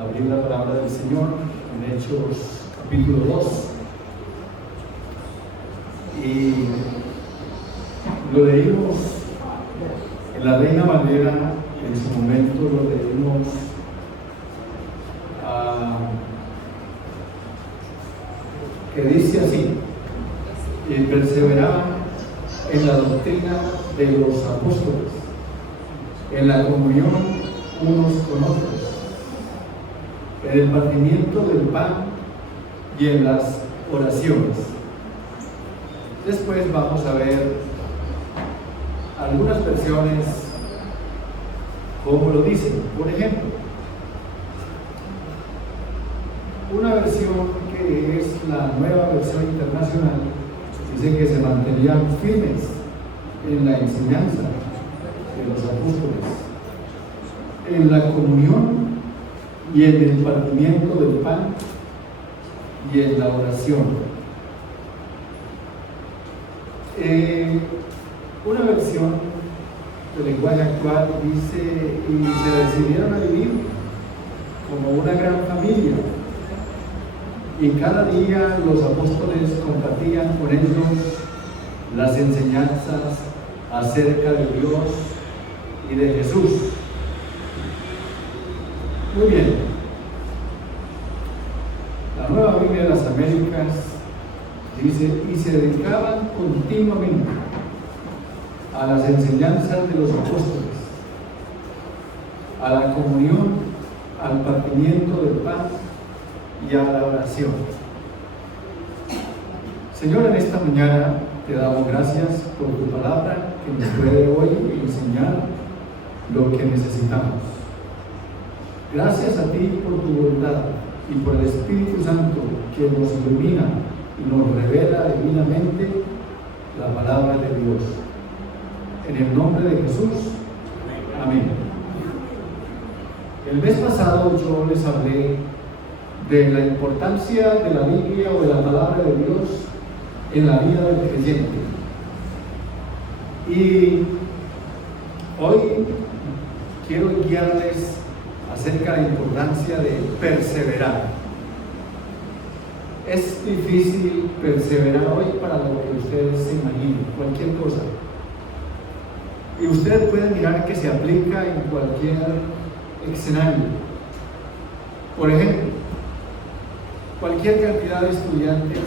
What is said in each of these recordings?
abrir la palabra del Señor en Hechos capítulo 2. Y lo leímos en la Reina Valera, en su momento lo leímos que dice así: y perseveraban en la doctrina de los apóstoles, en la comunión unos con otros, en el partimiento del pan y en las oraciones. Después vamos a ver algunas versiones como lo dicen. Por ejemplo, una versión que es la Nueva Versión Internacional dice que se mantenían firmes en la enseñanza de los apóstoles, en la comunión y en el partimiento del pan y en la oración. Una versión del lenguaje actual dice: y se decidieron a vivir como una gran familia, y cada día los apóstoles compartían con ellos las enseñanzas acerca de Dios y de Jesús. Muy bien. La Nueva Biblia de las Américas dice: y se dedicaban continuamente a las enseñanzas de los apóstoles, a la comunión, al partimiento del pan y a la oración. Señor, en esta mañana te damos gracias por tu palabra que nos puede hoy enseñar lo que necesitamos. Gracias a ti por tu voluntad y por el Espíritu Santo que nos ilumina y nos revela divinamente la palabra de Dios. En el nombre de Jesús, amén. El mes pasado yo les hablé de la importancia de la Biblia o de la palabra de Dios en la vida del creyente. Y hoy quiero guiarles acerca de la importancia de perseverar. Es difícil perseverar hoy para lo que ustedes se imaginen, cualquier cosa. Y ustedes pueden mirar que se aplica en cualquier escenario. Por ejemplo, cualquier cantidad de estudiantes,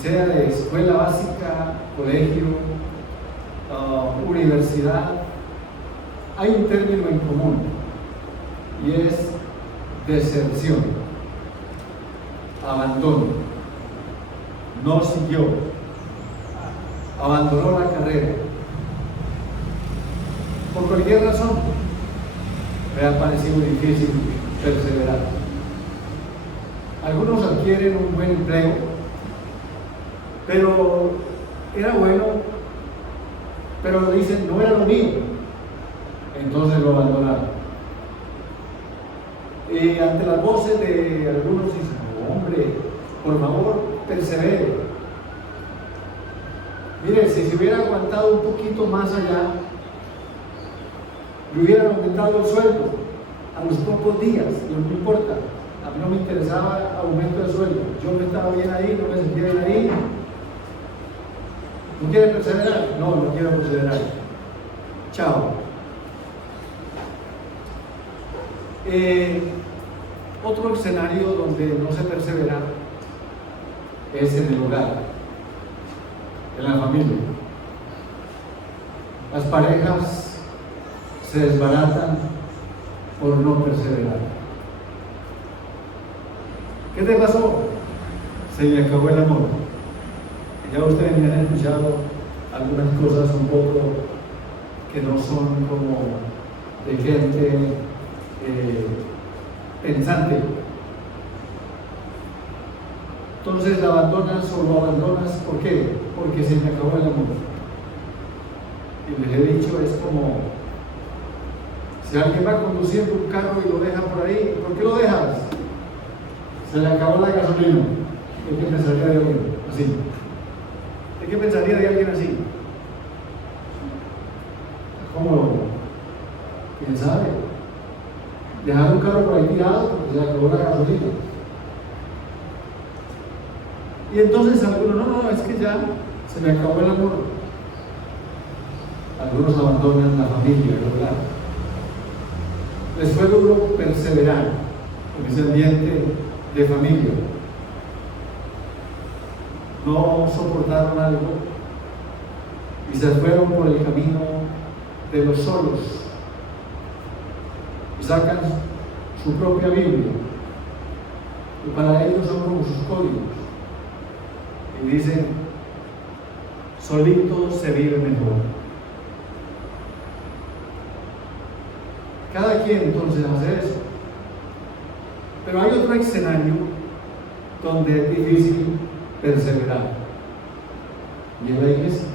sea de escuela básica, colegio, universidad, hay un término en común y es deserción, abandono. No siguió, abandonó la carrera por cualquier razón. Me ha parecido difícil perseverar. Algunos adquieren un buen empleo, pero era bueno, pero dicen no era lo mío, entonces lo abandonaron. Y ante las voces de algunos dicen: no, hombre, por favor, persevere. Mire, si se hubiera aguantado un poquito más allá, le hubieran aumentado el sueldo a los pocos días. No importa, a mí no me interesaba aumento de sueldo, yo no estaba bien ahí, no me sentía bien ahí. ¿No quiere perseverar? No, no quiero perseverar. Chao. Otro escenario donde no se persevera es en el hogar, en la familia. Las parejas se desbaratan por no perseverar. ¿Qué te pasó? Se le acabó el amor. Ya ustedes me han escuchado algunas cosas un poco que no son como de gente pensante. Entonces la abandonas o lo abandonas, ¿por qué? Porque se me acabó el amor. Y les he dicho, es como si alguien va conduciendo un carro y lo deja por ahí, ¿por qué lo dejas? Se le acabó la gasolina. ¿Qué pensaría de alguien así? ¿Qué pensaría de alguien así? ¿Cómo? ¿Quién sabe? dejar un carro por ahí tirado porque se acabó la gasolina. Y entonces algunos, no, es que ya se me acabó el amor. Algunos abandonan la familia, ¿verdad? Les fue duro perseverar en ese ambiente de familia. No soportaron algo y se fueron por el camino de los solos y sacan su propia Biblia y para ellos son como sus códigos y dicen: solito se vive mejor. Cada quien entonces hace eso, pero hay otro escenario donde es difícil perseverar y en la iglesia,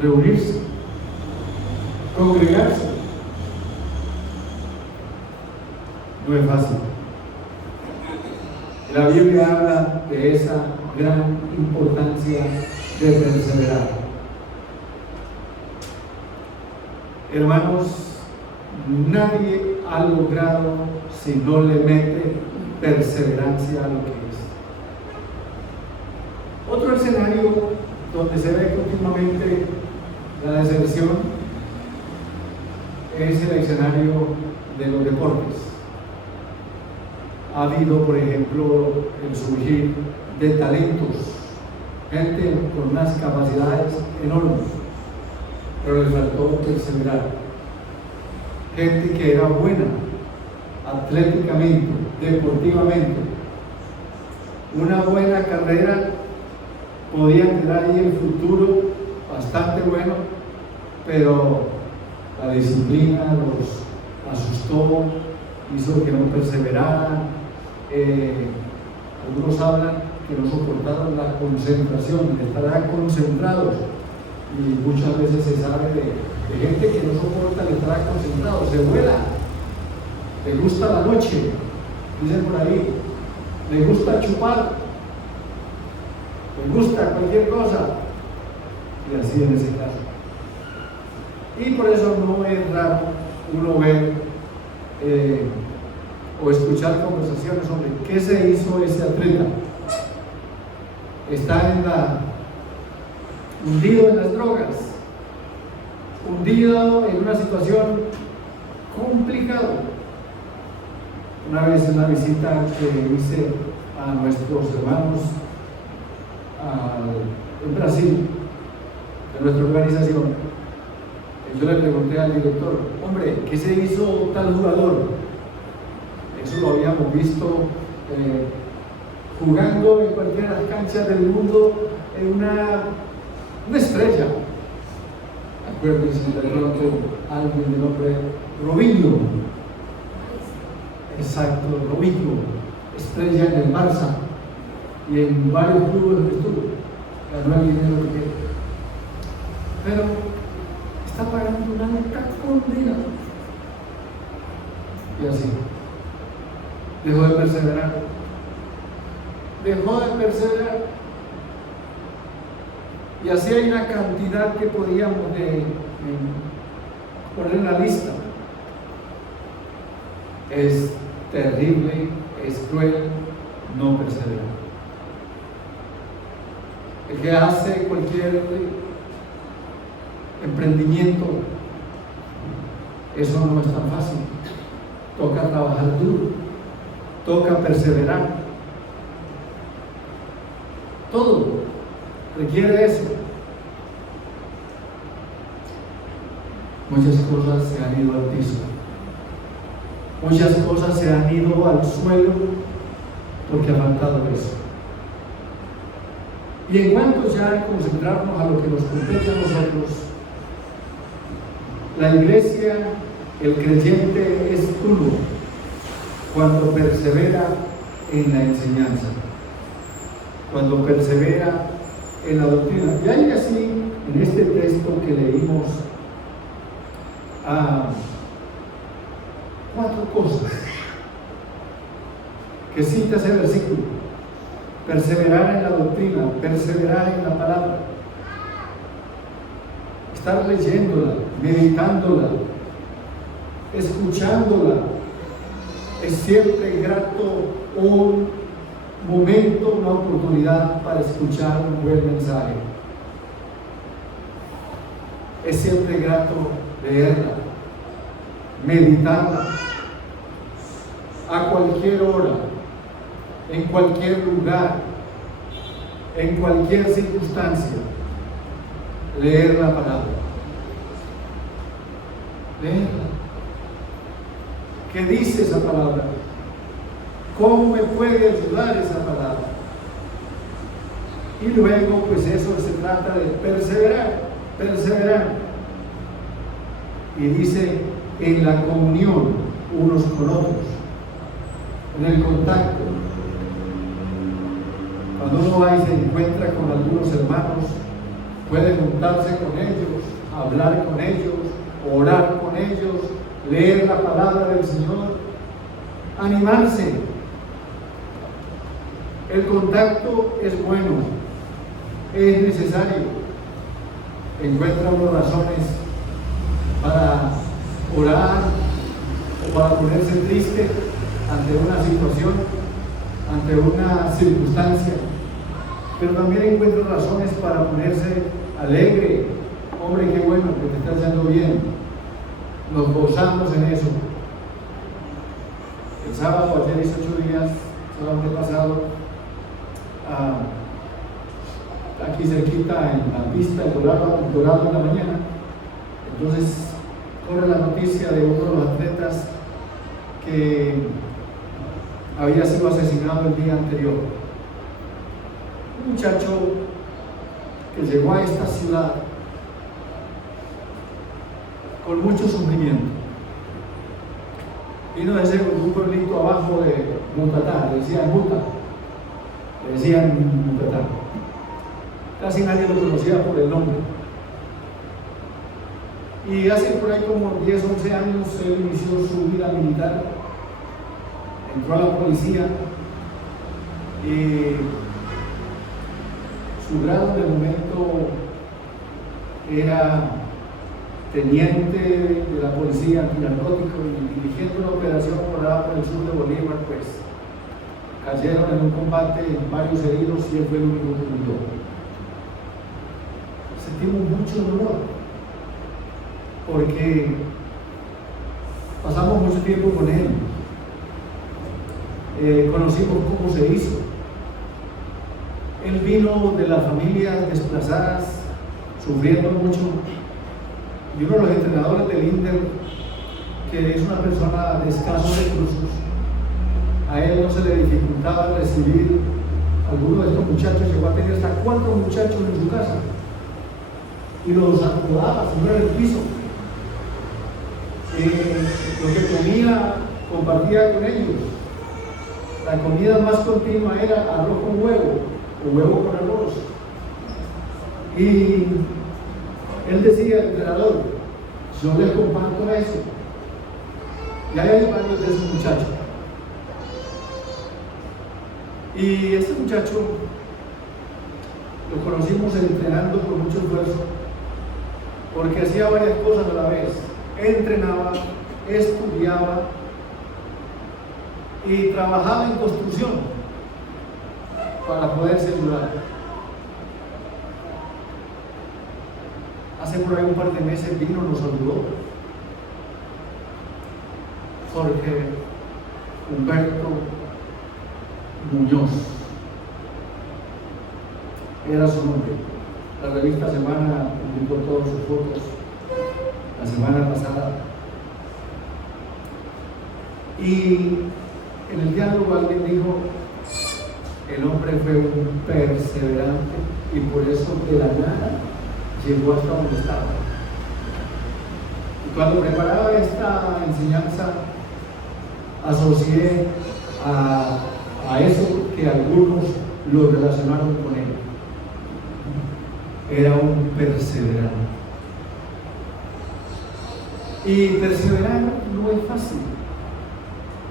reunirse, congregarse. No es fácil. La Biblia habla de esa gran importancia de perseverar. Hermanos, nadie ha logrado si no le mete perseverancia a lo que es. Otro escenario donde se ve continuamente la deserción es el escenario de los deportes. Ha habido, por ejemplo, el surgir de talentos, gente con unas capacidades enormes, pero les faltó perseverar. Gente que era buena atléticamente, deportivamente, una buena carrera, podían tener ahí el futuro bastante bueno, pero la disciplina los asustó, hizo que no perseveraran. Algunos hablan que no soportaron la concentración, estar concentrados, y muchas veces se sabe de gente que no soporta el estar concentrado, se vuela, le gusta la noche, dicen por ahí, le gusta chupar, le gusta cualquier cosa, y así en ese caso. Y por eso no es raro uno ver o escuchar conversaciones sobre qué se hizo ese atleta. Está hundido en las drogas, hundido en una situación complicada. Una vez en una visita que hice a nuestros hermanos en Brasil, de nuestra organización, yo le pregunté al director: hombre, ¿qué se hizo tal jugador? Eso lo habíamos visto jugando en cualquier cancha del mundo, en una estrella. Acuérdense de pronto alguien de nombre Robinho. Exacto, Robinho, estrella en el Barça y en varios clubes donde estuvo. Ganó el dinero que quiere. Pero está pagando una condena. Y así. Dejó de perseverar. Dejó de perseverar. Y así hay una cantidad que podíamos poner en la lista. Es terrible, es cruel no perseverar. El que hace cualquier emprendimiento, eso no es tan fácil. Toca trabajar duro, toca perseverar. Todo requiere eso. Muchas cosas se han ido al piso. Muchas cosas se han ido al suelo porque ha faltado eso. Y en cuanto ya a concentrarnos a lo que nos compete a nosotros, la iglesia, el creyente es uno cuando persevera en la enseñanza, cuando persevera en la doctrina. Y hay así, en este texto que leímos, cuatro cosas que cita ese versículo: perseverar en la doctrina, perseverar en la palabra, estar leyéndola, meditándola, escuchándola. Es siempre grato un momento, una oportunidad para escuchar un buen mensaje. Es siempre grato leerla, meditarla, a cualquier hora, en cualquier lugar, en cualquier circunstancia. Leer la palabra. Leerla. ¿Qué dice esa palabra? ¿Cómo me puede ayudar esa palabra? Y luego, pues eso se trata de perseverar. Y dice, en la comunión unos con otros, en el contacto. Cuando uno va y se encuentra con algunos hermanos, puede juntarse con ellos, hablar con ellos, orar con ellos, leer la palabra del Señor, animarse. El contacto es bueno, es necesario. Encuentra uno razones para orar o para ponerse triste ante una situación, ante una circunstancia, pero también encuentra razones para ponerse alegre. Hombre, qué bueno que te está yendo bien. Nos gozamos en eso. El sábado, ayer hice 8 días, sábado pasado, aquí cerquita en la pista de Dorado en la mañana. Entonces corre la noticia de uno de los atletas que había sido asesinado el día anterior. Un muchacho que llegó a esta ciudad con mucho sufrimiento. Vino desde un pueblito abajo de Mutatá, le decían Mutatá. Casi nadie lo conocía por el nombre. Y hace por ahí como 10, 11 años él inició su vida militar, entró a la policía y su grado de momento era teniente de la policía antinarcótico y dirigiendo una operación por allá por el sur de Bolívar, pues cayeron en un combate varios heridos y él fue el único que murió. Sentimos mucho dolor porque pasamos mucho tiempo con él, conocimos cómo se hizo. Él vino de las familias desplazadas, sufriendo mucho, y uno de los entrenadores del INDER, que es una persona de escasos recursos, a él no se le dificultaba recibir a alguno de estos muchachos. Llegó a tener hasta 4 muchachos en su casa y los acomodaba sobre el piso. Lo que comía compartía con ellos. La comida más continua era arroz con huevo o huevo con arroz. Y él decía, el entrenador, yo le comparto eso. Y hay varios de esos muchachos. Y este muchacho lo conocimos entrenando con mucho esfuerzo, porque hacía varias cosas a la vez. Entrenaba, estudiaba y trabajaba en construcción para poderse ayudar. Hace por ahí un par de meses vino, nos saludó. Jorge Humberto Muñoz era su nombre. La revista Semana publicó todas sus fotos la semana pasada. Y en el diálogo alguien dijo, el hombre fue un perseverante y por eso de la nada llegó hasta donde estaba. Y cuando preparaba esta enseñanza, asocié a eso que algunos lo relacionaron con él. Era un perseverante. Y perseverar no es fácil.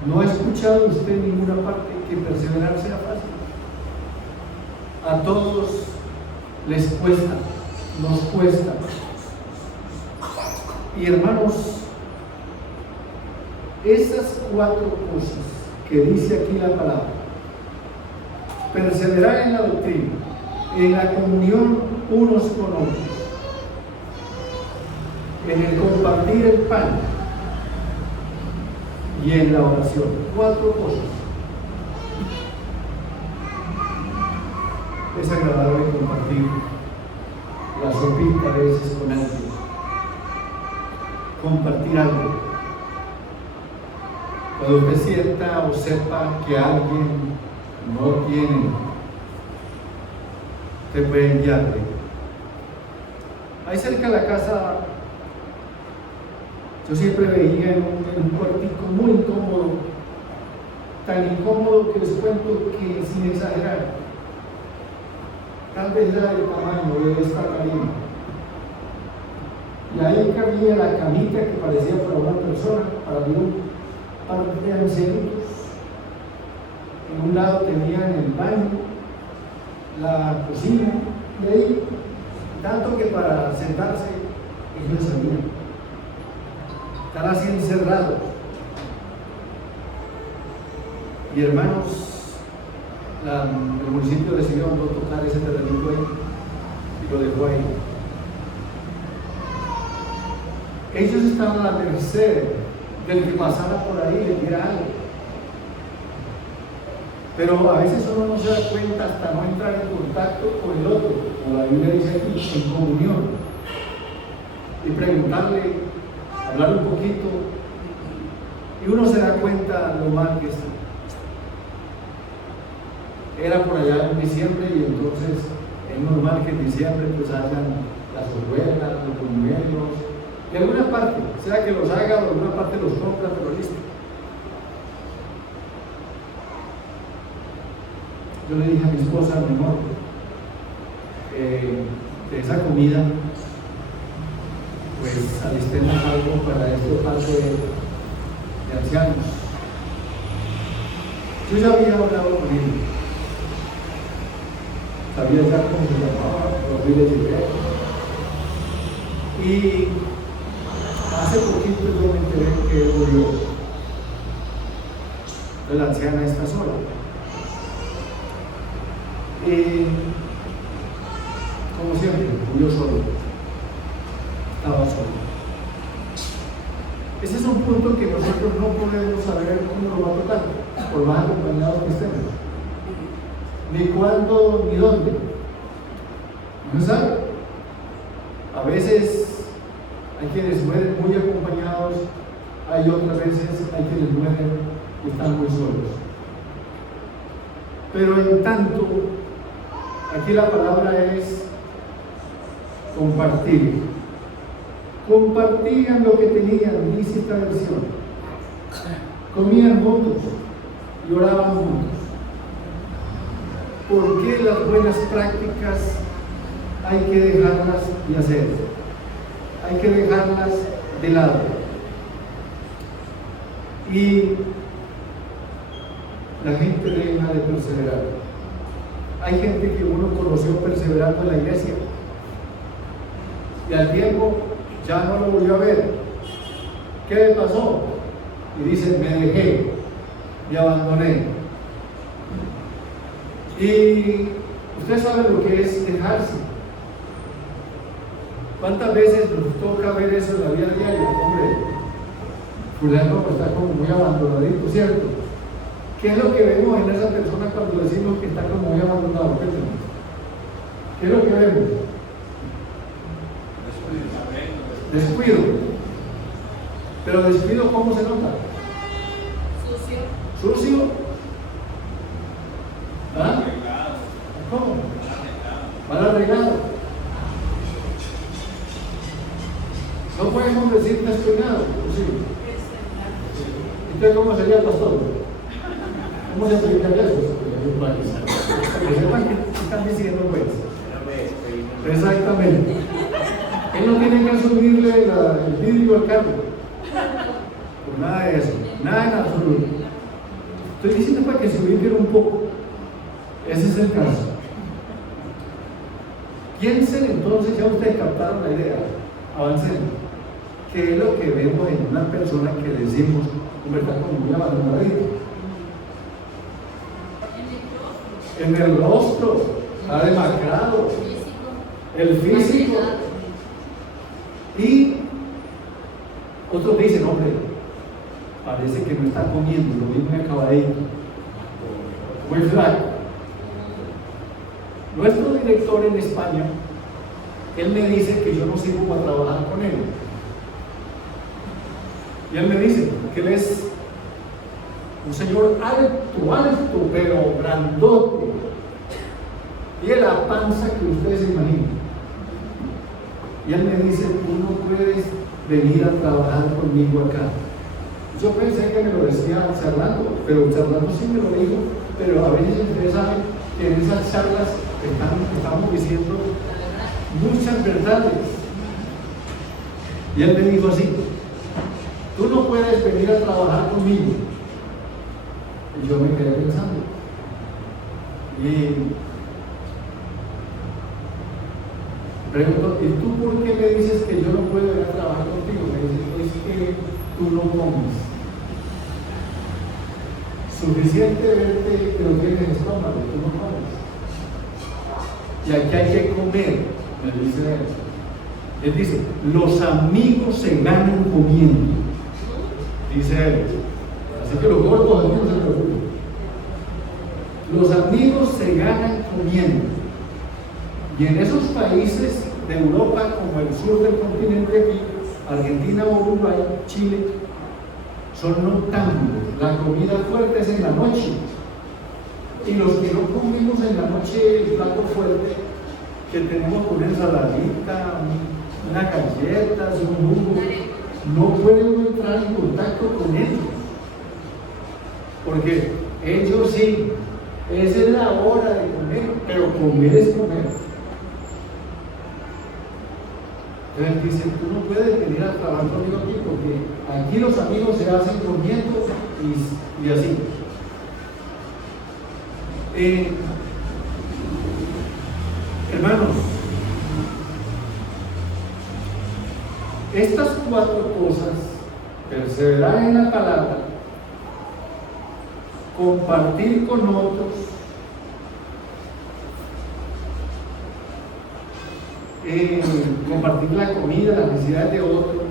No ha escuchado usted en ninguna parte que perseverar sea fácil. A todos les cuesta, nos cuesta. Y hermanos, Esas 4 cosas que dice aquí la palabra: perseverar en la doctrina, en la comunión unos con otros, en el compartir el pan y en la oración. 4 cosas. Es agradable compartir la sopita a veces con alguien, compartir algo. Cuando usted sienta o sepa que alguien no tiene, usted puede enviarle. Ahí cerca de la casa, yo siempre veía en un cuartico muy incómodo, tan incómodo que les cuento que, sin exagerar, tal vez era del tamaño de esta cabina. Y ahí cabía la camita que parecía para una persona, para un par de ancianitos. En un lado tenían el baño, la cocina, y ahí, tanto que para sentarse ellos sabían. Están así encerrados. Y hermanos, el municipio decidió no tocar ese terrenito ahí y lo dejó ahí. Ellos estaban a la merced del que pasara por ahí y le diera algo. Pero a veces uno no se da cuenta hasta no entrar en contacto con el otro, como la Biblia dice aquí, en comunión, y preguntarle, hablar un poquito, y uno se da cuenta lo mal que está. Era por allá en diciembre y entonces es normal que en diciembre pues hayan las hojuelas, los buñuelos, de alguna parte, sea que los haga o de alguna parte los compra, pero listo. Yo le dije a mi esposa, mi amor, de esa comida, pues alistemos algo para este parque de ancianos. Yo ya había hablado con él, sabía ya cómo se llamaba, pero hoy le llegué. Y hace poquito yo me enteré que él murió. La anciana está sola. Y como siempre, murió solo. Estaba solo. Ese es un punto que nosotros no podemos saber cómo lo va a tocar, por más acompañados que estemos. Ni cuándo, ni dónde. No se sabe. A veces hay quienes mueren muy acompañados, hay otras veces hay quienes mueren y están muy solos. Pero en tanto, aquí la palabra es compartir. Compartían lo que tenían, dice esta versión. Comían juntos y oraban juntos. ¿Por qué las buenas prácticas hay que dejarlas de hacer? Hay que dejarlas de lado. Y la gente deja de perseverar. Hay gente que uno conoció perseverando en la iglesia y al tiempo ya no lo volvió a ver. ¿Qué le pasó? Y dice, me dejé, me abandoné. Y usted sabe lo que es dejarse. ¿Cuántas veces nos toca ver eso en la vida diaria? Hombre, fulano está como muy abandonadito, ¿cierto? ¿Qué es lo que vemos en esa persona cuando decimos que está como muy abandonado? ¿Qué es lo que vemos? Descuido. Pero descuido, ¿cómo se nota? Sucio. ¿Sucio? ¿Ah? ¿Cómo? Mal arreglado. No podemos decir despeinado, ¿sí? ¿Usted cómo sería el pastor? ¿Cómo se explicaría eso? Que sepan que están diciendo, pues. Exactamente. Él no tiene que subirle el vidrio al carro. Pues nada de eso, nada en absoluto. Estoy diciendo para que se ubiquen un poco. Ese es el caso. Piensen entonces, ya ustedes captaron la idea. Avancen. ¿qué es lo que vemos en una persona que decimos, hombre, está como muy abandonadito? En el rostro, está demacrado, el físico. Y otros dicen, hombre, parece que no está comiendo, lo mismo acabadito, muy flaco. Nuestro director en España, él me dice que yo no sirvo para trabajar con él. Y él me dice que él es un señor alto, pero grandote. Tiene la panza que ustedes se imaginan. Y él me dice, tú no puedes venir a trabajar conmigo acá. Yo pensé que me lo decía charlando, pero charlando sí me lo dijo, pero a veces ustedes saben que en esas charlas estamos diciendo muchas verdades. Y él me dijo así, tú no puedes venir a trabajar conmigo. Y yo me quedé pensando. Y pregunto, ¿y tú por qué me dices que yo no puedo venir a trabajar contigo? Me dice, es que tú no comes. Suficiente verte que no tienes estómago, tú no comes. Y aquí hay que comer, me dice él. Él dice, los amigos se ganan comiendo. Dice él. Así que los gordos aquí no se preocupen. Los amigos se ganan comiendo. Y en esos países de Europa, como el sur del continente aquí, Argentina, Uruguay, Chile, son noctámbulos. La comida fuerte es en la noche. Y los que no comimos en la noche el plato fuerte, que tenemos una ensaladita, unas galletas, un jugo, no puede uno entrar en contacto con ellos. Porque ellos sí, esa es la hora de comer, pero comer es comer. Entonces dice, tú no puedes venir a trabajar conmigo aquí porque aquí los amigos se hacen comiendo y así. Hermanos, estas 4 cosas, perseverar en la palabra, compartir con otros, compartir la comida, las necesidades de otros,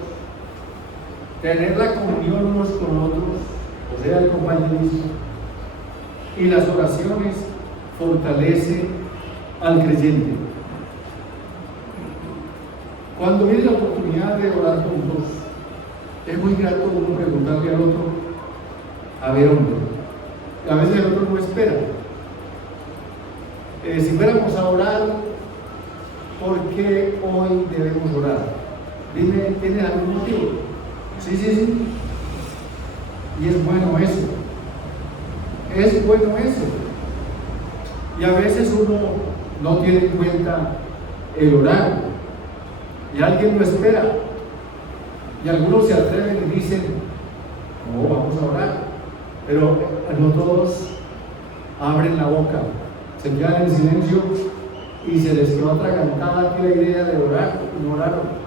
tener la comunión unos con otros, o sea, el compañerismo, y las oraciones fortalece al creyente. Cuando viene la oportunidad de orar juntos, es muy grato uno preguntarle al otro, a ver, hombre, a veces el otro no espera. Si fuéramos a orar, ¿por qué hoy debemos orar? Dime, ¿tienes algún motivo? Sí. Y es bueno eso. Es bueno eso. Y a veces uno no tiene en cuenta el orar. Y alguien lo espera. Y algunos se atreven y dicen, no, vamos a orar. Pero no todos abren la boca. Se quedan en silencio y se les quedó atragantada aquí la idea de orar y no oraron.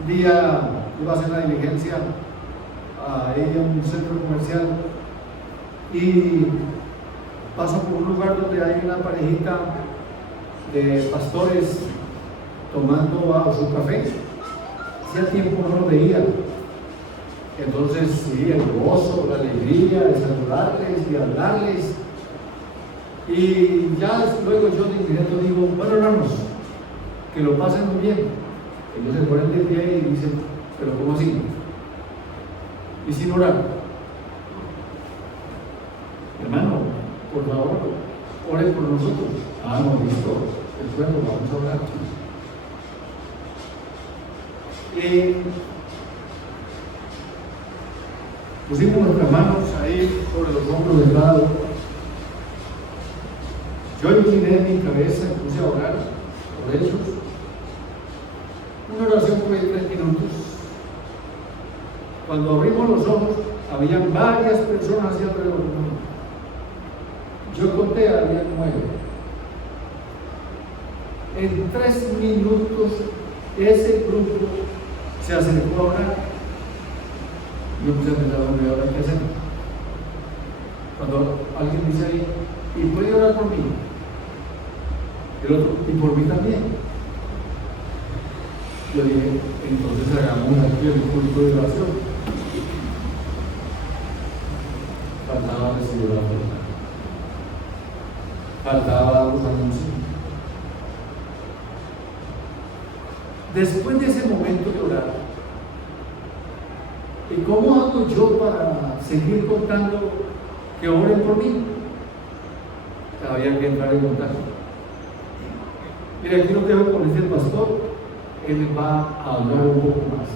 Un día iba a hacer una diligencia ahí en un centro comercial y paso por un lugar donde hay una parejita de pastores tomando su café. Hacía tiempo no lo veía. Entonces, sí, el gozo, la alegría de saludarles y hablarles. Y ya luego yo de inmediato digo, bueno, hermanos, que lo pasen muy bien. Ellos se ponen de pie y dicen, pero ¿cómo así? Y sin orar. Hermano, por favor, oren por nosotros. Ah, no, listo, bueno, vamos a orar. Pusimos nuestras manos ahí sobre los hombros de cada uno. Yo incliné mi cabeza y puse a orar por ellos. Una oración por 3 minutos. Cuando abrimos los ojos, habían varias personas hacia alrededor. Yo conté, había 9. En 3 minutos ese grupo se acercó a orar. Yo puse a pensar, bueno, ¿ahora qué hacemos? Cuando alguien dice ahí, ¿y puede orar por mí? El otro, ¿y por mí también? Yo dije, entonces hagamos aquí el culto de oración. Faltaba recibir la oferta, faltaba dar los anuncios. Después de ese momento de orar, ¿y cómo hago yo para seguir contando que oren por mí? Había que entrar en contacto. Mira, aquí lo dejo con el pastor, él va a hablar un poco más.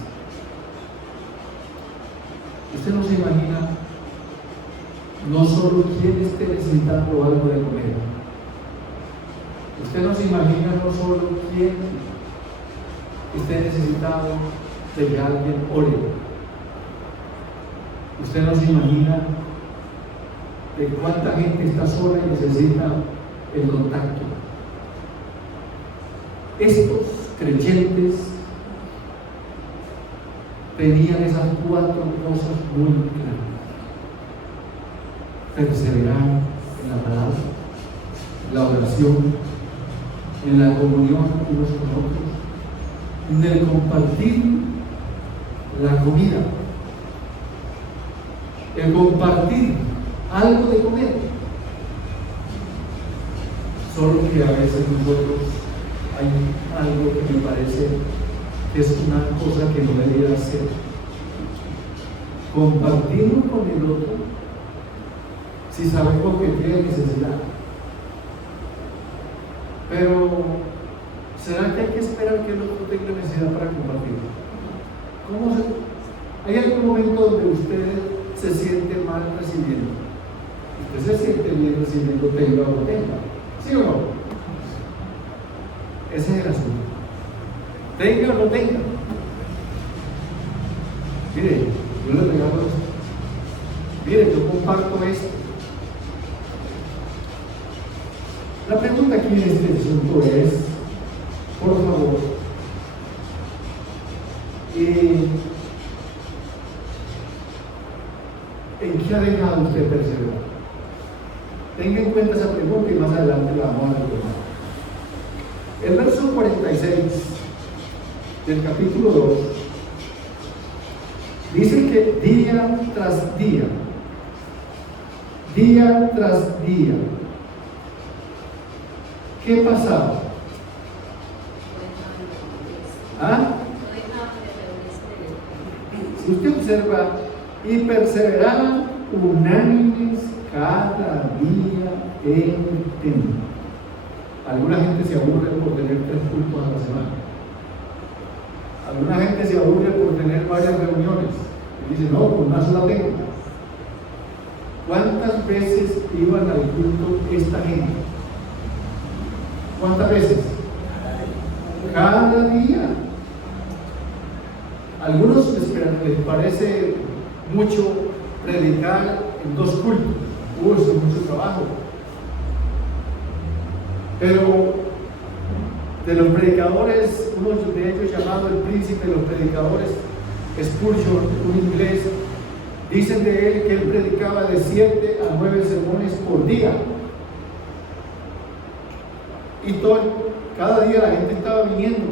Usted no se imagina no solo quién esté necesitando algo de comer. Usted no se imagina no solo quién esté necesitado de que alguien ore. Usted no se imagina de cuánta gente está sola y necesita el contacto. Estos creyentes tenían esas 4 cosas muy claras: perseverar en la palabra, en la oración, en la comunión unos con otros, en el compartir la comida, el compartir algo de comer. Solo que a veces nosotros hay algo que me parece que es una cosa que no debería hacer: compartirlo con el otro si sabemos que tiene necesidad. Pero ¿será que hay que esperar que el otro tenga necesidad para compartirlo? ¿Hay algún momento donde usted se siente mal recibiendo? Usted se siente bien recibiendo, tenga o no tenga, ¿sí o no? Ese es el asunto. Tenga o no tenga. Mire, yo le regalo esto. Mire, yo comparto esto. La pregunta aquí en este asunto es, por favor, ¿en qué ha dejado usted perseverar? Tenga en cuenta esa pregunta y más adelante la vamos a retomar. El verso 46 del capítulo 2 dice que día tras día, ¿qué pasaba? Si usted observa, y perseveraban unánimes cada día en el templo. Alguna gente se aburre por tener 3 cultos a la semana. Alguna gente se aburre por tener varias reuniones y dice, no, con una sola tengo. ¿Cuántas veces iban al culto esta gente? ¿Cuántas veces? Cada día. Algunos les parece mucho predicar en 2 cultos. Eso es mucho trabajo. Pero de los predicadores, uno de ellos llamado el príncipe de los predicadores, Spurgeon, un inglés, dicen de él que él predicaba de 7 a 9 sermones por día. Y cada día la gente estaba viniendo.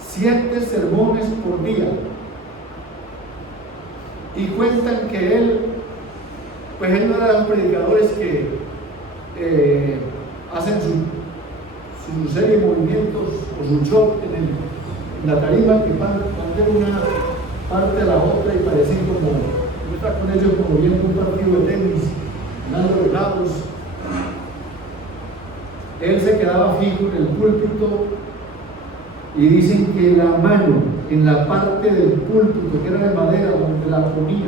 7 sermones por día. Y cuentan que él no era de los predicadores que hacen su serie de movimientos o su show en la tarima, que van de una parte a la otra y parecen como, yo estaba con ellos como viendo un partido de tenis, dando regalos. Él se quedaba fijo en el púlpito y dicen que la mano en la parte del púlpito, que era de madera, donde la ponía,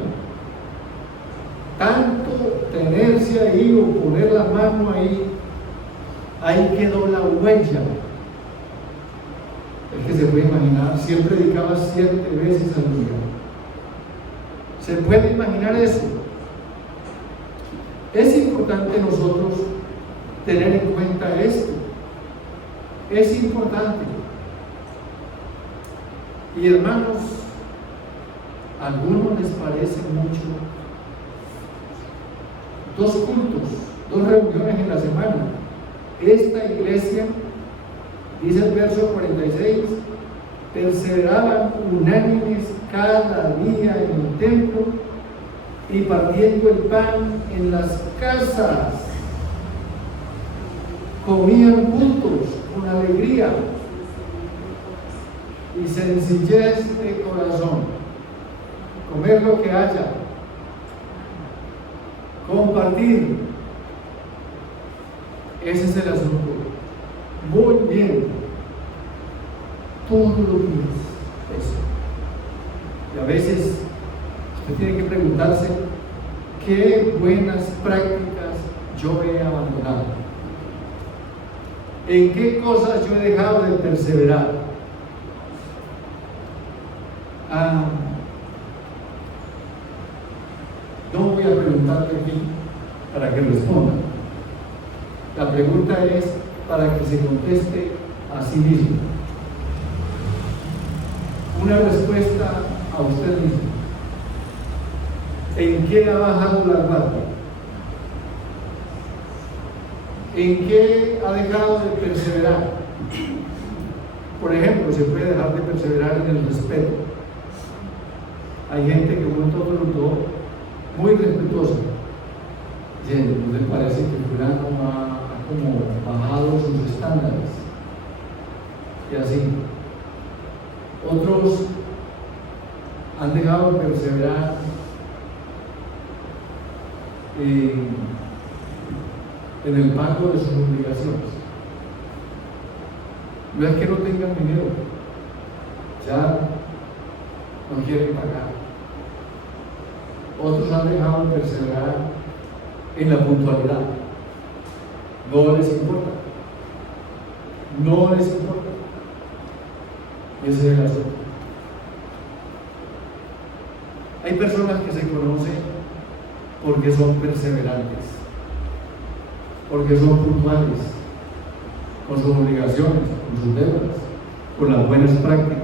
tanto tenerse ahí o poner la mano ahí quedó la huella. El que se puede imaginar, siempre predicaba 7 veces al día. ¿Se puede imaginar eso? Es importante nosotros tener en cuenta esto. Es importante. Y hermanos, a algunos les parece mucho 2 cultos, 2 reuniones en la semana. Esta iglesia, dice el verso 46, perseveraban unánimes cada día en el templo y partiendo el pan en las casas, comían juntos con alegría y sencillez de corazón. Comer lo que haya, compartir, ese es el asunto. Muy bien, todos los días eso. Y a veces usted tiene que preguntarse qué buenas prácticas yo he abandonado, en qué cosas yo he dejado de perseverar. No voy a preguntarle aquí para que responda. La pregunta es para que se conteste a sí mismo. Una respuesta a usted mismo. ¿En qué ha bajado la guardia? ¿En qué ha dejado de perseverar? Por ejemplo, se puede dejar de perseverar en el respeto. Hay gente que monta todo muy respetuosa. ¿No le parece que fulano ha como bajado sus estándares? Y así. Otros han dejado de perseverar en el pago de sus obligaciones. No es que no tengan dinero, ya no quieren pagar. Otros han dejado de perseverar en la puntualidad. No les importa. No les importa. Y ese es el asunto. Hay personas que se conocen porque son perseverantes, porque son puntuales con sus obligaciones, con sus deudas, con las buenas prácticas.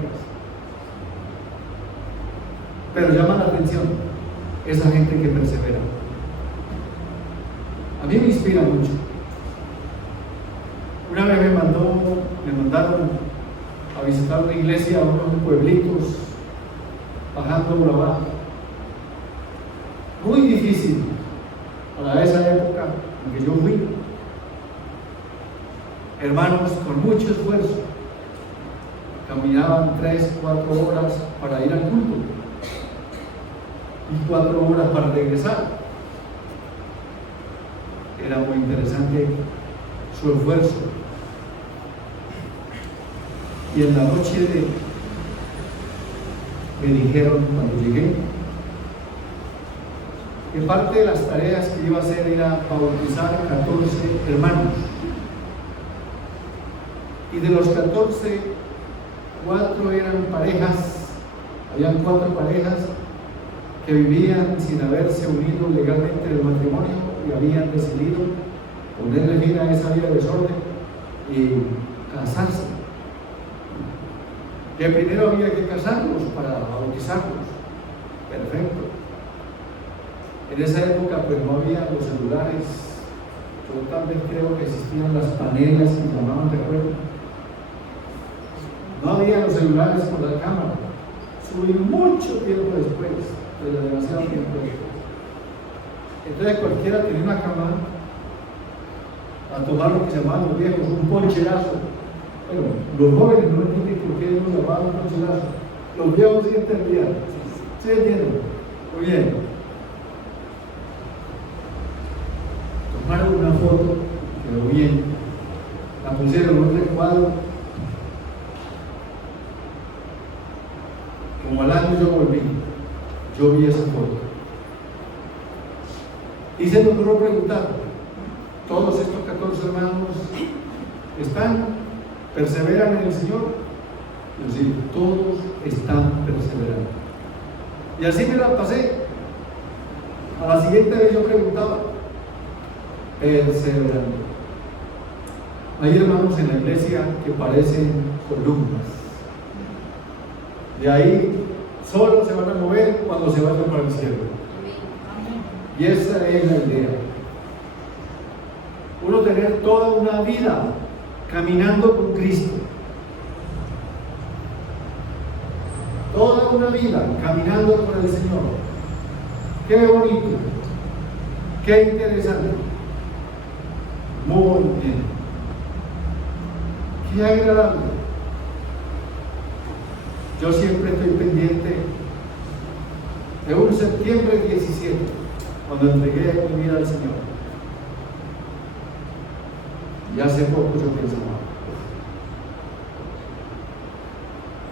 Pero llama la atención esa gente que persevera. A mí me inspira mucho. Una vez me mandaron a visitar una iglesia a unos pueblitos bajando Urabá. Muy difícil para esa época en que yo fui. Hermanos, con mucho esfuerzo, caminaban 3-4 horas para ir al culto y 4 horas para regresar. Era muy interesante su esfuerzo. Y en la noche me dijeron cuando llegué que parte de las tareas que iba a hacer era bautizar a 14 hermanos. Y de los 14, 4 eran parejas, habían 4 parejas que vivían sin haberse unido legalmente en el matrimonio y habían decidido ponerle fin a esa vida de desorden y casarse. Que primero había que casarlos para bautizarlos. Perfecto. En esa época pues no había los celulares. Yo tal vez creo que existían las panelas que llamaban, ¿te acuerdas? No había los celulares con la cámara. Subí mucho tiempo después, pero demasiado tiempo después. Entonces cualquiera tenía una cámara a tomar lo que se llamaban los viejos, un poncherazo. Bueno, los jóvenes no entienden por qué nos llamaban un poncherazo. Los viejos sí entendían. ¿Sí entienden? Muy bien. Tomaron una foto, quedó bien, la pusieron en un recuadro. Como al año yo vi esa foto. Y se me ocurrió preguntar, ¿todos estos 14 hermanos perseveran en el Señor? Yo sí, todos están perseverando. Y así me la pasé. A la siguiente vez yo preguntaba, perseverando. Hay hermanos en la iglesia que parecen columnas. De ahí solo se van a mover cuando se vayan para el cielo. Y esa es la idea. Uno tener toda una vida caminando con Cristo. Toda una vida caminando con el Señor. Qué bonito. Qué interesante. Muy bien. Qué agradable. Yo siempre estoy pendiente de un septiembre 17, cuando entregué mi vida al Señor. Y hace poco yo pensaba,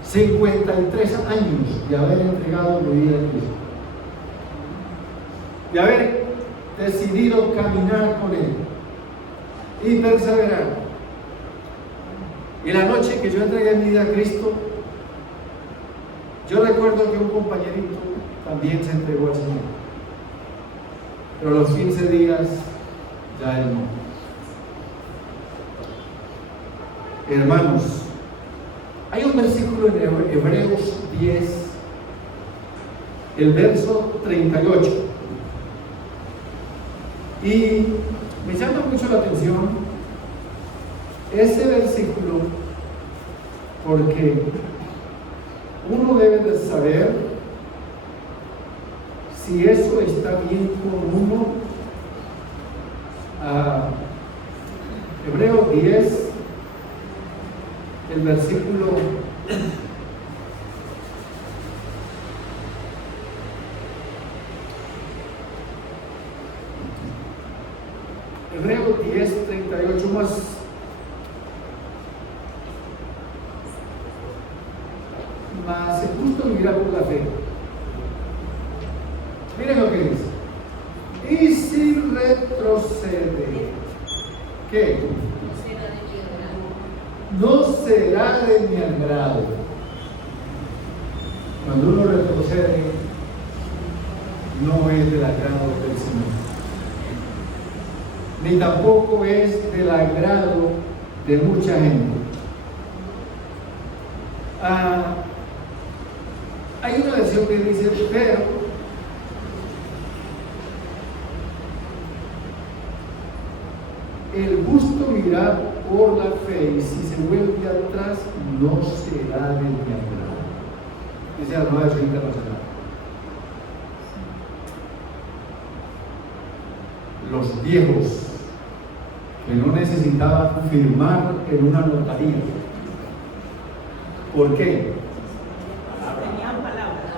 53 años de haber entregado mi vida a Cristo, de haber decidido caminar con Él y perseverar. Y la noche que yo entregué mi vida a Cristo, yo recuerdo que un compañerito también se entregó al Señor, pero a los 15 días ya él no. Hermanos, hay un versículo en Hebreos 10, el verso 38, y me llama mucho la atención ese versículo, porque uno debe de saber si eso está bien con uno. Hebreos 10, el versículo 10:38 más el justo vivirá por la fe. Miren lo que dice. Y si retrocede, ¿qué? No será de mi agrado. Cuando uno retrocede, no es del agrado del Señor, ni tampoco es del agrado de mucha gente. Hay una versión que dice, pero el justo vivirá por la fe, y si se vuelve atrás, no será de mi agrado. Dice la Nueva Versión Internacional. Los viejos que no necesitaban firmar en una notaría. ¿Por qué?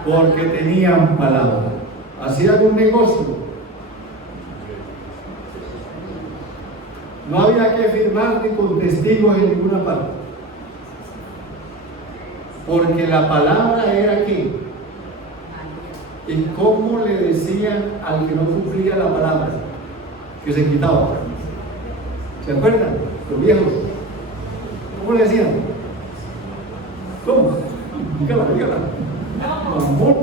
Porque tenían palabra. Hacían un negocio. No había que firmar ni con testigos en ninguna parte. Porque la palabra era aquí. ¿Y cómo le decían al que no cumplía la palabra? Que se quitaba. ¿Se acuerdan? Los viejos. ¿Cómo le decían? ¿Cómo? Dígala. Mamón.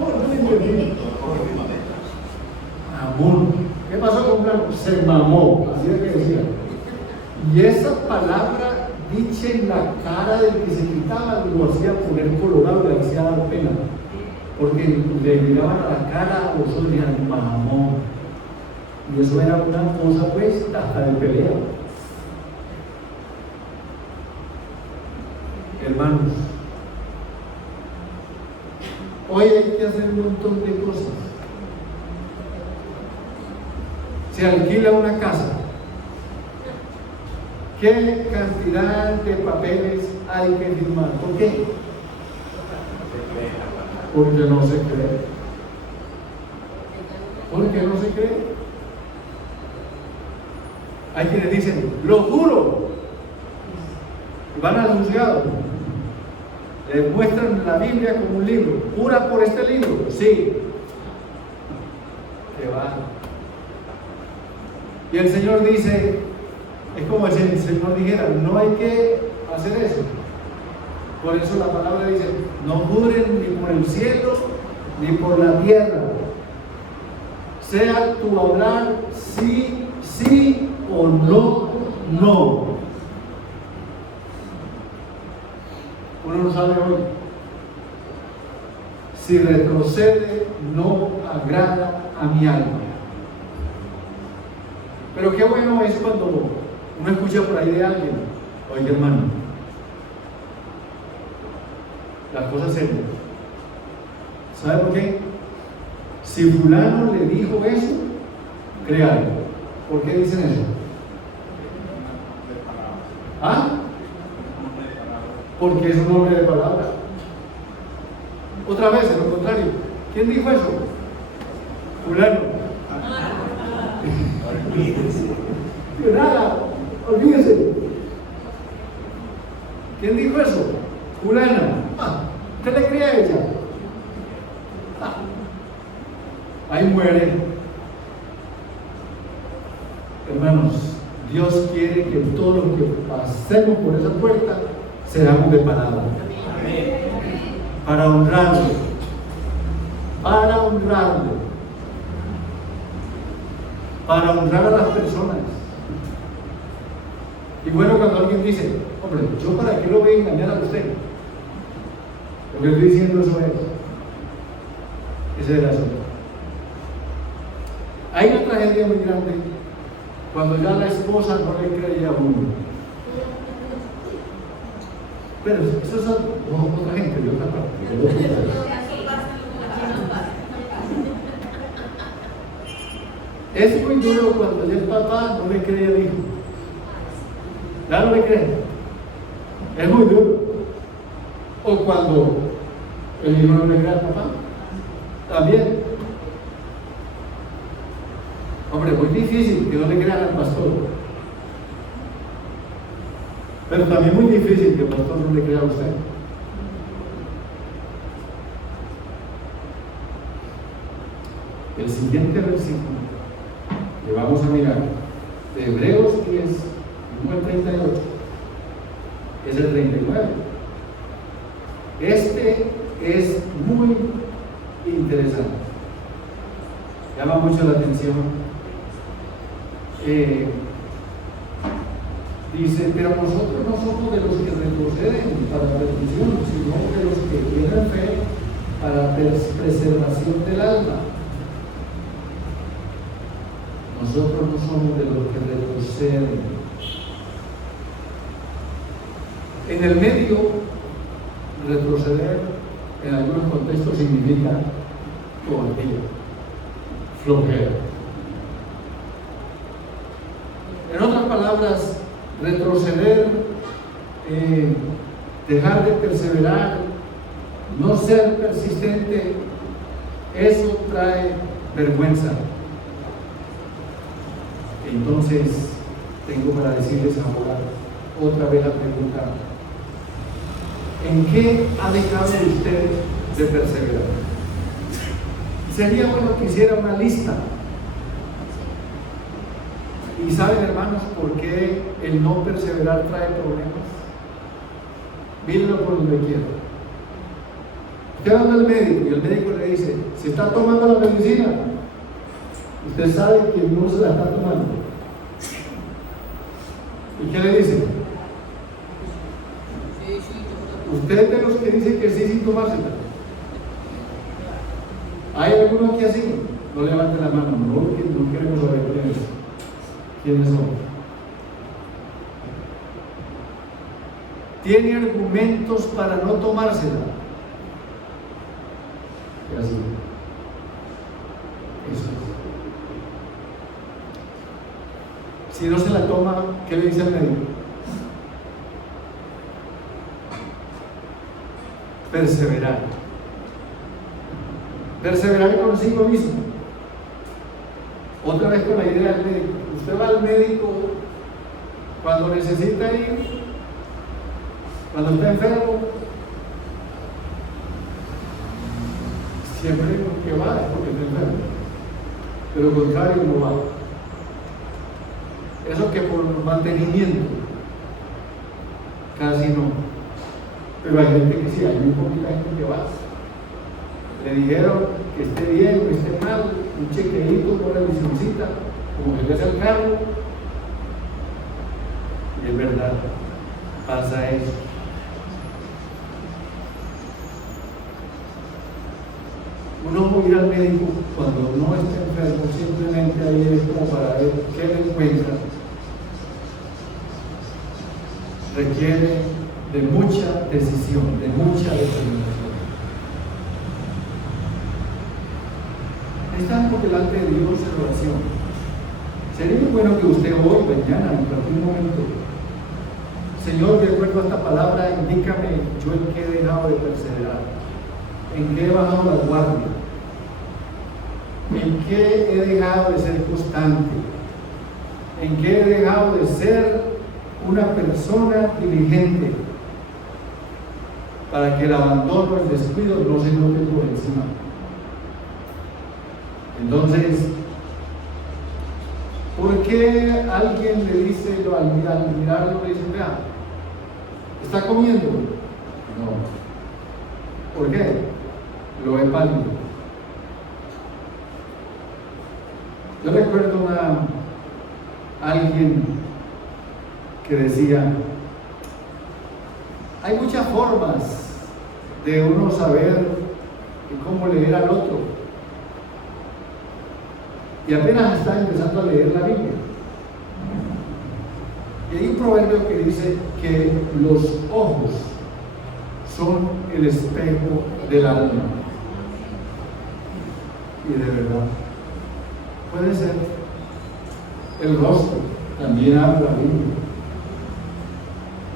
No le entendí. Mamón. ¿Qué pasó con Blanco? Se mamó. Así es que decía. Y esa palabra dicha en la cara del que se quitaba lo hacía poner colorado, le hacía dar pena. Porque le miraban a la cara a los otros y decían mamón. Y eso era una cosa pues hasta de pelea. Hermanos, hoy hay que hacer un montón de cosas. Se alquila una casa. ¿Qué cantidad de papeles hay que firmar? ¿Por qué? Porque no se cree. ¿Por qué no se cree? Hay quienes dicen, lo juro. Van al juzgado. Le muestran la Biblia como un libro. ¿Jura por este libro? Sí. Que va. Y el Señor dice, es como si el Señor dijera, no hay que hacer eso. Por eso la palabra dice, no juren ni por el cielo ni por la tierra. Sea tu hablar sí, sí o no, no. Uno no sabe hoy Si retrocede, no agrada a mi alma. Pero qué bueno es cuando uno escucha por ahí de alguien: oye, hermano, las cosas serias. ¿Sabe por qué? Si fulano le dijo eso, créalo. ¿Por qué dicen eso? ¿Ah? Porque es un hombre de palabra. Otra vez, en lo contrario. ¿Quién dijo eso? Fulano. Nada, olvídese. ¿Quién dijo eso? Fulana. ¿Usted le cree a ella? Ahí muere. Hermanos, Dios quiere que todos los que pasemos por esa puerta seamos de palabra. Para honrarlo. Para honrarlo. Para honrar a las personas. Y bueno, cuando alguien dice: hombre, ¿yo para qué lo voy a engañar a usted? Lo que estoy diciendo eso es. Ese es el asunto. Hay una tragedia muy grande cuando ya la esposa no le creía a uno. Pero eso es otra gente de otra parte. Es muy duro cuando ya el papá no le cree al hijo. Ya no le cree. Es muy duro. O cuando el hijo no le cree al papá. También. Hombre, muy difícil que no le crean al pastor. Pero también muy difícil que el pastor no le crea a usted. El siguiente versículo que vamos a mirar, de Hebreos 10, 1 al 38, es el 39. Este es muy interesante. Llama mucho la atención. Dice: pero nosotros no somos de los que retroceden para la perdición, sino de los que tienen fe para preservación del alma. Nosotros no somos de los que retroceden. En el medio, retroceder en algunos contextos significa cobardía, flojera. En otras palabras, retroceder, dejar de perseverar, no ser persistente, eso trae vergüenza. Entonces, tengo para decirles ahora otra vez la pregunta: ¿en qué ha dejado usted de perseverar? Sería bueno que hiciera una lista. ¿Y saben, hermanos, por qué el no perseverar trae problemas? Mírenlo por donde quiera. Usted va al médico y el médico le dice: ¿se está tomando la medicina? Usted sabe que no se la está tomando. ¿Y qué le dice? Usted es de los que dice que sí sin tomársela. ¿Hay alguno aquí así? No levante la mano, no queremos saber quiénes son. Tiene argumentos para no tomársela. Y así. Eso es. Si no se la toma, ¿qué le dice al médico? Perseverar. Perseverar consigo mismo. Otra vez con la idea del médico. Usted va al médico cuando necesita ir, cuando está enfermo. Siempre que va es porque está enfermo. Pero lo contrario no va. Eso que por mantenimiento, casi no. Pero hay gente que sí, hay muy poquita gente que va. Le dijeron que esté bien o que esté mal, un chequeíto por la licencita, como que le hace el carro. Y es verdad, pasa eso. Uno ir al médico cuando no está enfermo, simplemente ahí es como para ver qué le encuentra. Requiere de mucha decisión, de mucha determinación. Estamos delante de Dios en oración. Sería muy bueno que usted hoy, mañana, en cualquier momento, Señor, de acuerdo a esta palabra, indícame yo en qué he dejado de perseverar, en qué he bajado la guardia, en qué he dejado de ser constante, en qué he dejado de ser una persona diligente, para que el abandono, el descuido no se note por encima. Entonces, ¿por qué alguien le dice, al mirarlo, le dice, vea, está comiendo? No. ¿Por qué? Lo ve pálido. Yo recuerdo alguien que decía, hay muchas formas de uno saber cómo leer al otro. Y apenas está empezando a leer la Biblia. Y hay un proverbio que dice que los ojos son el espejo del alma. Y de verdad, puede ser. El rostro también habla la Biblia.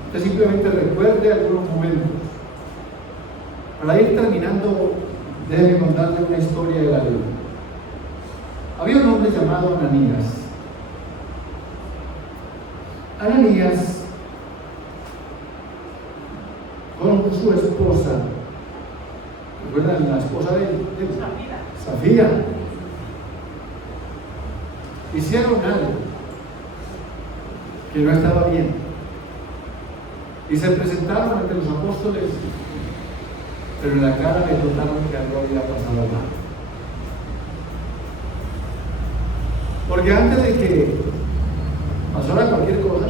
Usted simplemente recuerde algunos momentos. Para ir terminando, déjeme contarle una historia de la Biblia. Había un hombre llamado Ananías. Ananías, con su esposa, ¿recuerdan la esposa de Safira? Hicieron algo que no estaba bien y se presentaron ante los apóstoles, pero en la cara les notaron que algo había pasado mal. Porque antes de que pasara cualquier cosa,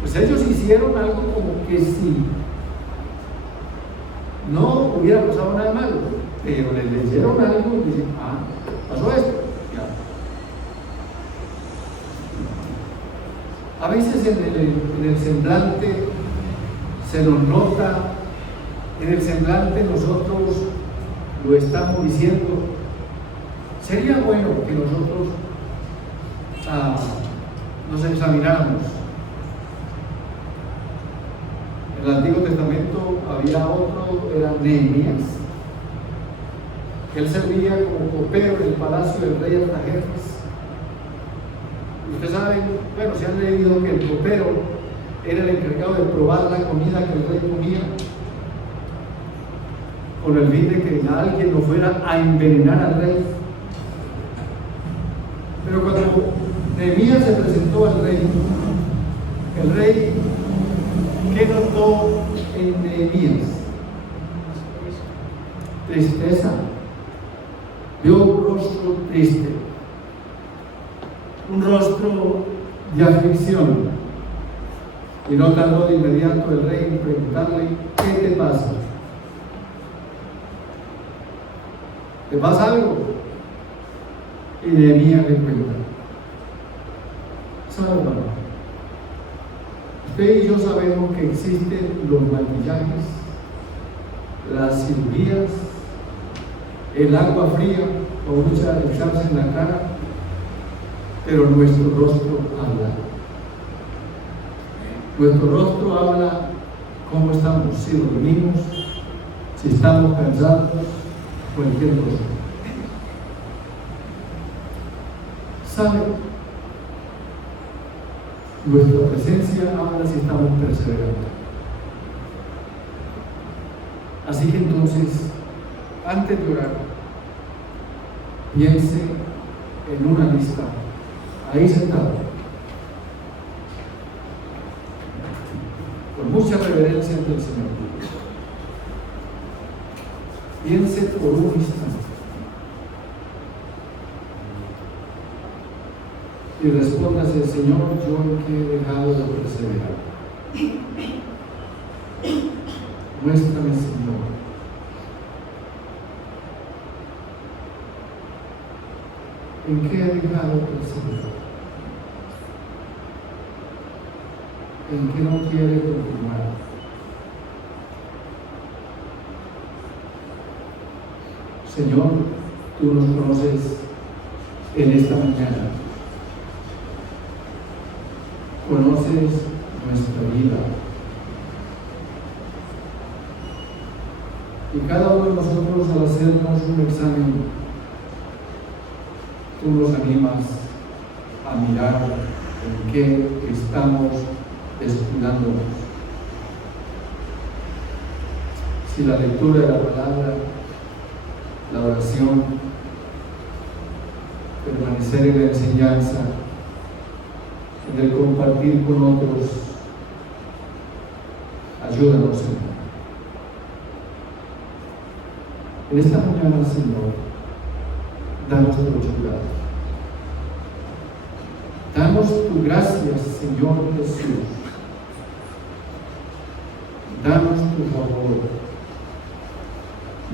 pues ellos hicieron algo como que si no hubiera pasado nada malo, pero les leyeron algo y dicen, pasó esto. Ya. A veces en el semblante se nos nota, en el semblante nosotros lo estamos diciendo. Sería bueno que nosotros nos examináramos. En el Antiguo Testamento había otro, era Nehemías. Él servía como copero en el palacio del rey Artajerjes. Ustedes saben, bueno, se han leído que el copero era el encargado de probar la comida que el rey comía, con el fin de que alguien no fuera a envenenar al rey. Pero cuando Nehemías se presentó al rey, el rey, ¿qué notó en Nehemías? Tristeza. Vio un rostro triste, un rostro de aflicción. Y no tardó de inmediato el rey en preguntarle, ¿qué te pasa? ¿Te pasa algo? Y Nehemías le cuenta. ¿Sabe, hermano? Usted y yo sabemos que existen los maquillajes, las cirugías, el agua fría o echarse en la cara, pero nuestro rostro habla. Nuestro rostro habla cómo estamos, si dormimos, si estamos cansados, cualquier cosa. ¿Sabe? Nuestra presencia habla si estamos perseverando. Así que entonces, antes de orar, piense en una lista, ahí sentado, con mucha reverencia ante el Señor. Piense por un instante y respóndase, Señor, yo en qué he dejado de perseverar. Muéstrame, Señor, ¿En qué he dejado perseguir? ¿En qué no quiere continuar? Señor, tú nos conoces en esta mañana. Conoces nuestra vida. Y cada uno de nosotros, al hacernos un examen, tú nos animas a mirar en qué estamos descuidándonos. Si la lectura de la palabra, la oración, permanecer en la enseñanza, en el compartir con otros, ayúdanos, Señor. En esta mañana, Señor, danos tu ayuda. Danos tu gracia, Señor Jesús. Danos tu favor.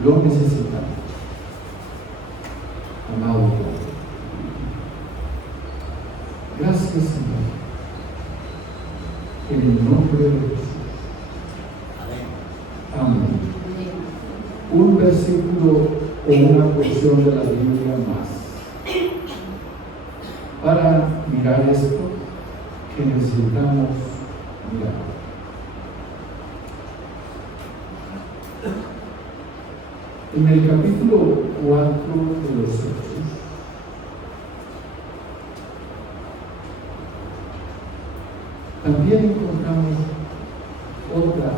Lo necesitamos. Amado Dios. Gracias, Señor. En el nombre de Jesús. Amén. Un versículo o una porción de la Biblia más para mirar esto que necesitamos mirar. En el capítulo 4 de los Hechos, también encontramos otra,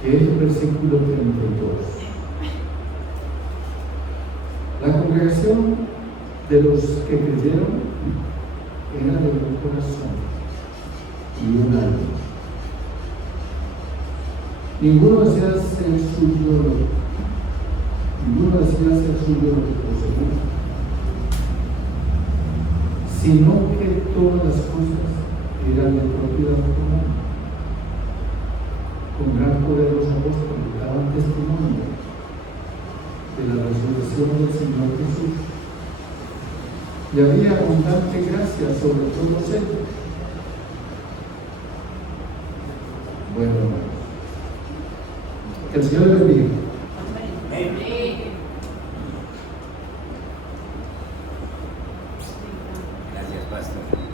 que es el versículo 32. La congregación de los que creyeron era de un corazón y un alma. Ninguno desea ser suyo, ninguno desea ser suyo lo que posee, sino que todas las cosas eran de propiedad común. Con gran poder los apóstoles daban testimonio de la resurrección del Señor Jesús, y había abundante gracia sobre todos ellos. Bueno, hermanos, que el Señor les bendiga.